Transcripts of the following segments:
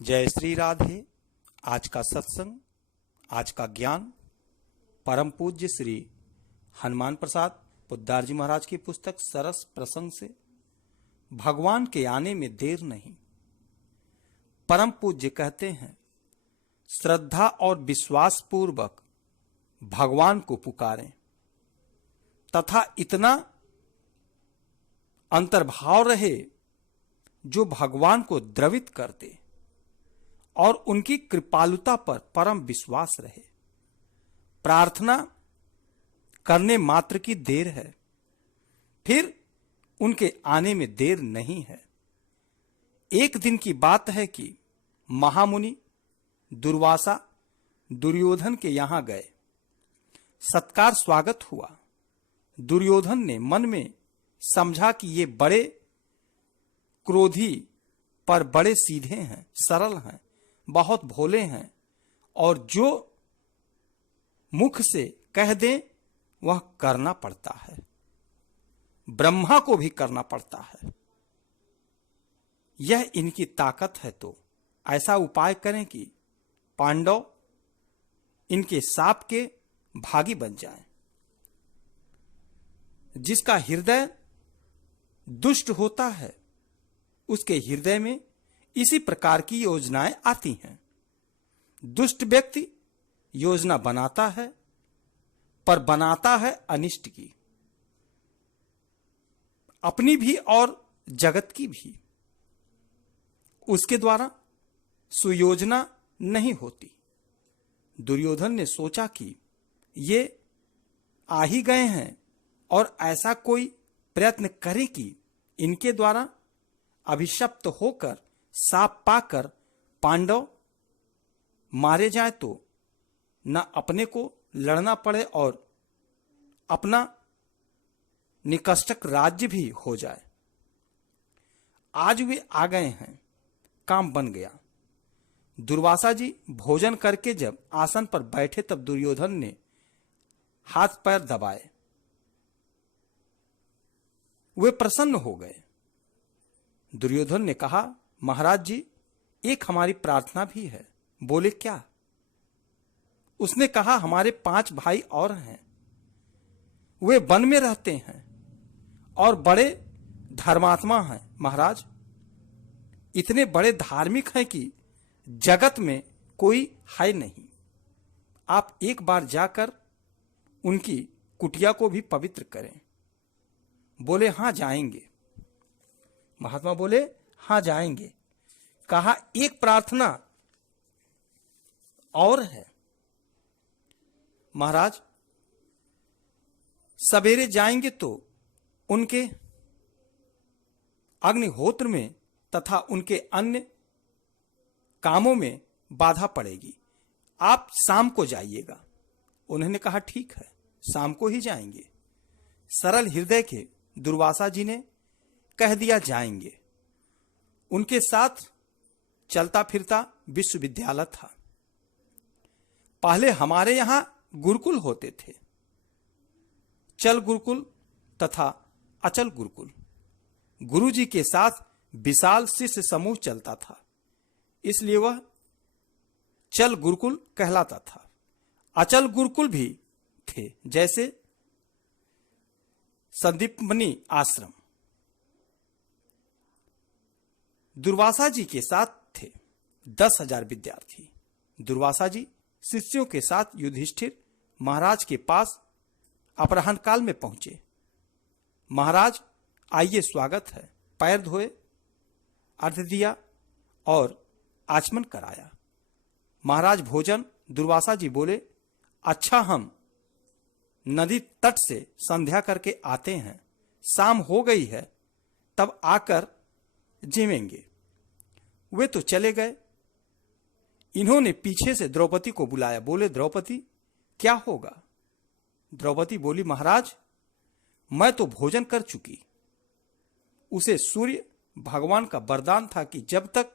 जय श्री राधे। आज का सत्संग, आज का ज्ञान परम पूज्य श्री हनुमान प्रसाद पोद्दार जी महाराज की पुस्तक सरस प्रसंग से। भगवान के आने में देर नहीं। परम पूज्य कहते हैं, श्रद्धा और विश्वास पूर्वक भगवान को पुकारें तथा इतना अंतर्भाव रहे जो भगवान को द्रवित कर दे और उनकी कृपालुता पर परम विश्वास रहे। प्रार्थना करने मात्र की देर है, फिर उनके आने में देर नहीं है। एक दिन की बात है कि महामुनि दुर्वासा दुर्योधन के यहां गए। सत्कार स्वागत हुआ। दुर्योधन ने मन में समझा कि ये बड़े क्रोधी पर बड़े सीधे हैं, सरल हैं, बहुत भोले हैं और जो मुख से कह दें वह करना पड़ता है, ब्रह्मा को भी करना पड़ता है। यह इनकी ताकत है। तो ऐसा उपाय करें कि पांडव इनके शाप के भागी बन जाएं। जिसका हृदय दुष्ट होता है उसके हृदय में इसी प्रकार की योजनाएं आती हैं। दुष्ट व्यक्ति योजना बनाता है, पर बनाता है अनिष्ट की, अपनी भी और जगत की भी। उसके द्वारा सुयोजना नहीं होती। दुर्योधन ने सोचा कि ये आ ही गए हैं और ऐसा कोई प्रयत्न करे कि इनके द्वारा अभिशप्त होकर शाप पाकर पांडव मारे जाए तो न अपने को लड़ना पड़े और अपना निकष्टक राज्य भी हो जाए। आज वे आ गए हैं, काम बन गया। दुर्वासा जी भोजन करके जब आसन पर बैठे तब दुर्योधन ने हाथ पैर दबाए। वे प्रसन्न हो गए। दुर्योधन ने कहा, महाराज जी, एक हमारी प्रार्थना भी है। बोले, क्या? उसने कहा, हमारे 5 भाई और हैं। वे वन में रहते हैं और बड़े धर्मात्मा हैं। महाराज, इतने बड़े धार्मिक हैं कि जगत में कोई है नहीं। आप एक बार जाकर उनकी कुटिया को भी पवित्र करें। बोले, हां जाएंगे। महात्मा बोले, हां जाएंगे। कहा, एक प्रार्थना और है। महाराज, सवेरे जाएंगे तो उनके अग्निहोत्र में तथा उनके अन्य कामों में बाधा पड़ेगी। आप शाम को जाइएगा। उन्होंने कहा, ठीक है, शाम को ही जाएंगे। सरल हृदय के दुर्वासा जी ने कह दिया, जाएंगे। उनके साथ चलता फिरता विश्वविद्यालय था। पहले हमारे यहां गुरुकुल होते थे, चल गुरुकुल तथा अचल गुरुकुल। गुरुजी के साथ विशाल शिष्य समूह चलता था, इसलिए वह चल गुरुकुल कहलाता था। अचल गुरुकुल भी थे, जैसे संदीपमणि आश्रम। दुर्वासा जी के साथ थे 10,000 विद्यार्थी। दुर्वासा जी शिष्यों के साथ युधिष्ठिर महाराज के पास अपराह्न काल में पहुंचे। महाराज, आइए, स्वागत है। पैर धोए, अर्घ्य दिया और आचमन कराया। महाराज भोजन। दुर्वासा जी बोले, अच्छा, हम नदी तट से संध्या करके आते हैं, शाम हो गई है, तब आकर जिमेंगे। वे तो चले गए। इन्होंने पीछे से द्रौपदी को बुलाया। बोले, द्रौपदी, क्या होगा? द्रौपदी बोली, महाराज, मैं तो भोजन कर चुकी। उसे सूर्य भगवान का वरदान था कि जब तक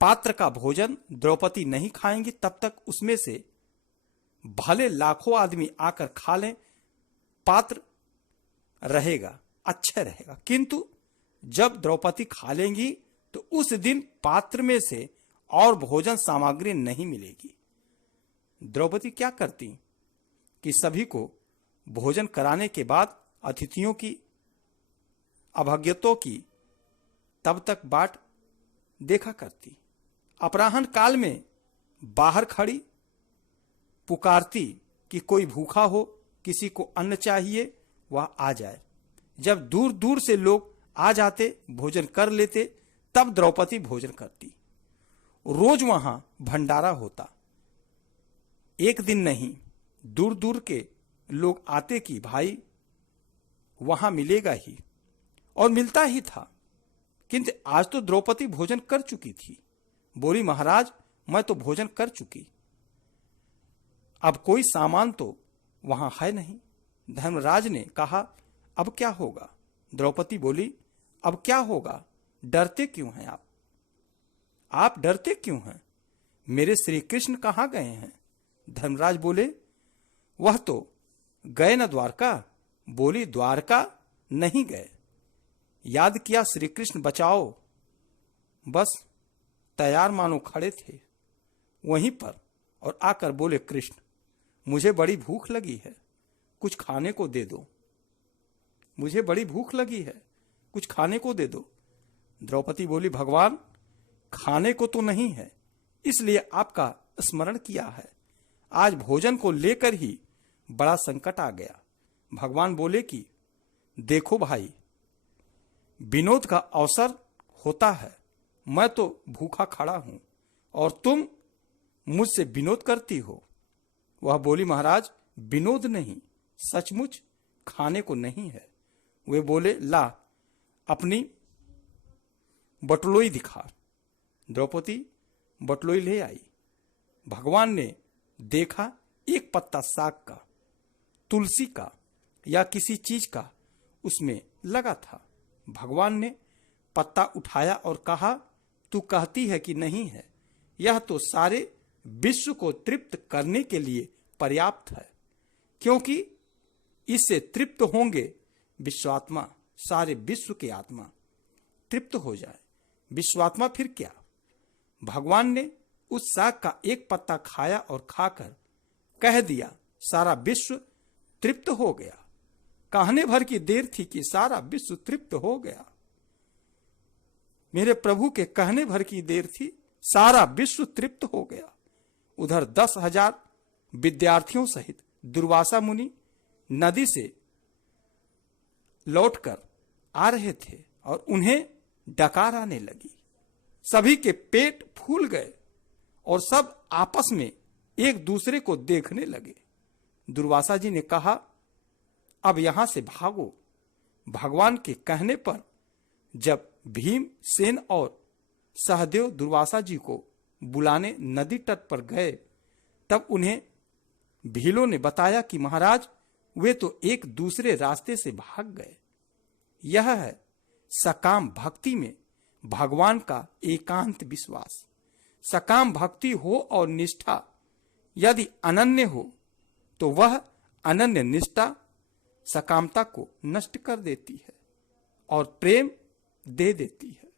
पात्र का भोजन द्रौपदी नहीं खाएंगी तब तक उसमें से भले लाखों आदमी आकर खा लें, पात्र रहेगा, अच्छा रहेगा। किंतु जब द्रौपदी खा लेंगी तो उस दिन पात्र में से और भोजन सामग्री नहीं मिलेगी। द्रौपदी क्या करती कि सभी को भोजन कराने के बाद अतिथियों की अभ्यागतों की तब तक बाट देखा करती। अपराह्न काल में बाहर खड़ी पुकारती कि कोई भूखा हो, किसी को अन्न चाहिए, वह आ जाए। जब दूर दूर से लोग आ जाते, भोजन कर लेते, तब द्रौपदी भोजन करती। रोज वहां भंडारा होता। एक दिन नहीं, दूर दूर के लोग आते कि भाई वहां मिलेगा ही, और मिलता ही था। किंतु आज तो द्रौपदी भोजन कर चुकी थी। बोली, महाराज मैं तो भोजन कर चुकी, अब कोई सामान तो वहां है नहीं। धर्मराज ने कहा, अब क्या होगा? द्रौपदी बोली, अब क्या होगा? डरते क्यों हैं आप डरते क्यों हैं? मेरे श्री कृष्ण कहाँ गए हैं? धर्मराज बोले, वह तो गए न द्वारका। बोली, द्वारका नहीं गए, याद किया श्री कृष्ण बचाओ, बस तैयार मानो खड़े थे वहीं पर, और आकर बोले, कृष्ण मुझे बड़ी भूख लगी है, कुछ खाने को दे दो, मुझे बड़ी भूख लगी है, कुछ खाने को दे दो। द्रौपदी बोली, भगवान खाने को तो नहीं है, इसलिए आपका स्मरण किया है। आज भोजन को लेकर ही बड़ा संकट आ गया। भगवान बोले कि देखो भाई, विनोद का अवसर होता है, मैं तो भूखा खड़ा हूं और तुम मुझसे विनोद करती हो। वह बोली, महाराज विनोद नहीं, सचमुच खाने को नहीं है। वे बोले, ला अपनी बटलोई दिखा। द्रौपदी बटलोई ले आई। भगवान ने देखा एक पत्ता साग का, तुलसी का या किसी चीज का उसमें लगा था। भगवान ने पत्ता उठाया और कहा, तू कहती है कि नहीं है, यह तो सारे विश्व को तृप्त करने के लिए पर्याप्त है, क्योंकि इससे तृप्त होंगे विश्वात्मा, सारे विश्व के आत्मा तृप्त हो जाए। विश्वात्मा फिर क्या? भगवान ने उस साग का एक पत्ता खाया और खाकर कह दिया, सारा विश्व तृप्त हो गया। कहने भर की देर थी कि सारा विश्व तृप्त हो गया। मेरे प्रभु के कहने भर की देर थी, सारा विश्व तृप्त हो गया। उधर 10,000 विद्यार्थियों सहित दुर्वासा मुनि नदी से लौटकर आ रहे थे और उन्हें डकार आने लगी। सभी के पेट फूल गए और सब आपस में एक दूसरे को देखने लगे। दुर्वासा जी ने कहा, अब यहां से भागो। भगवान के कहने पर जब भीम सेन और सहदेव दुर्वासा जी को बुलाने नदी तट पर गए, तब उन्हें भीलों ने बताया कि महाराज वे तो एक दूसरे रास्ते से भाग गए। यह है सकाम भक्ति में भगवान का एकांत विश्वास। सकाम भक्ति हो और निष्ठा यदि अनन्य हो तो वह अनन्य निष्ठा सकामता को नष्ट कर देती है और प्रेम दे देती है।